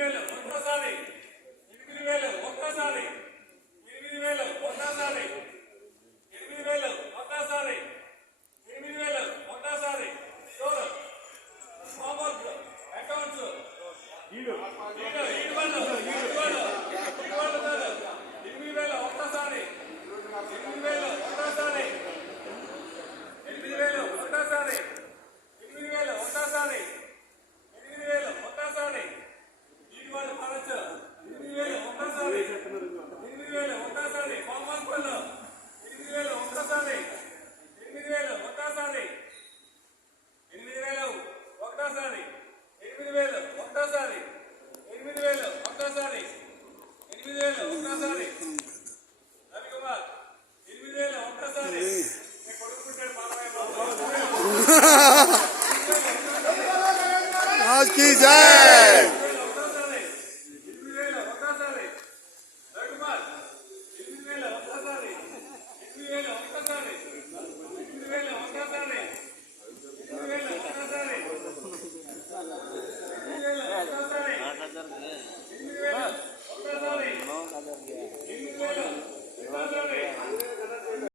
8,000 ఒక్కసారి 8,000 ఒక్కసారి 8,000 ఒక్కసారి 8,000 ఒక్కసారి 8,000 ఒక్కసారి టోటల్ హోంవర్క్ అకౌంట్స్ ఈడు వాళ్ళు 8,000 ఒక్కసారి 8,000 ఒక్కసారి 8,000 ఒక్కసారి 8,000 ఒక్కసారి 8,000 ఒక్కసారి ఈడు వాళ్ళు పరచ 8,000 ఒక్కసారి 8,000 ఒక్కసారి హోంవర్క్ వాళ్ళు 8,000 ఒక్కసారి 8,000 ఒక్కసారి 8,000 ఒక్కసారి 8,000 ఒక్కసారి 8,000 ఒక్కసారి 8,000 ఒక్కసారి రవికుమార్ 8,000 ఒక్కసారి కొడుకుంటాడు आज की जय।